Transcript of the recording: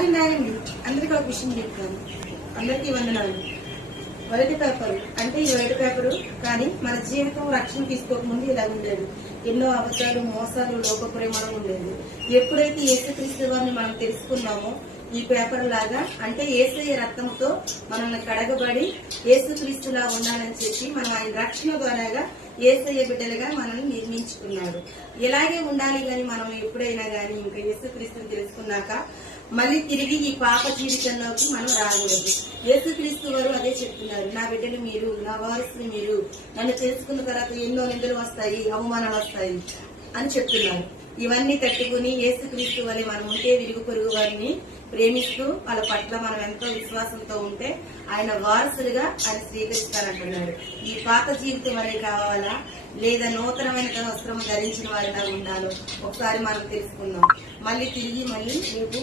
ఆగండి ఆగండి అందరికీ ఒక విషయం చెప్తాను. అందరికీ వందనాలు. వైట్ పేపర్ అంటే ఈ వైట్ పేపర్ కానీ మన జీవితం రక్షణ తీసుకోకముందు ఇలా ఉండేది. ఎన్నో అబద్ధాలు మోసాలు లోకప్రేమలు ఉండేది. ఎప్పుడైతే యేసుక్రీస్తు వారిని మనం తెలుసుకున్నామో ఈ పేపర్ లాగా అంటే ఏసయ్య రక్తంతో మనల్ని కడగబడి ఏసుక్రీస్తులా ఉండాలని చెప్పి మనం ఆయన రక్షణ ద్వారాగా ఏసయ్య బిడ్డలుగా మనల్ని నిర్మించుకున్నాడు. ఇలాగే ఉండాలి కానీ మనం ఎప్పుడైనా కానీ ఇంకా ఏసుక్రీస్తుని తెలుసుకున్నాక మళ్ళీ తిరిగి ఈ పాప జీవితంలోకి మనం రాకూడదు. యేసుక్రీస్తు వారు అదే చెప్తున్నారు. నా బిడ్డలు మీరు నా వారసులు మీరు నన్ను తెలుసుకున్న తర్వాత ఎన్నో నిందలు వస్తాయి అవమానాలు వస్తాయి అని చెప్తున్నారు. ఇవన్నీ తట్టుకుని యేసుక్రీస్తు వలె మనం ఉంటే విరుగు పొరుగు వారిని ప్రేమిస్తూ వాళ్ళ పట్ల మనం ఎంతో విశ్వాసంతో ఉంటే ఆయన వారసులుగా ఆయన స్వీకరిస్తారంటున్నాడు ఈ పాత జీవితం వలె కావాలా? లేదా నూతనమైన వస్త్రం ధరించిన వారిలా ఉండాలో? ఒకసారి మనం తెలుసుకుందాం. మళ్ళీ తిరిగి మళ్ళీ రేపు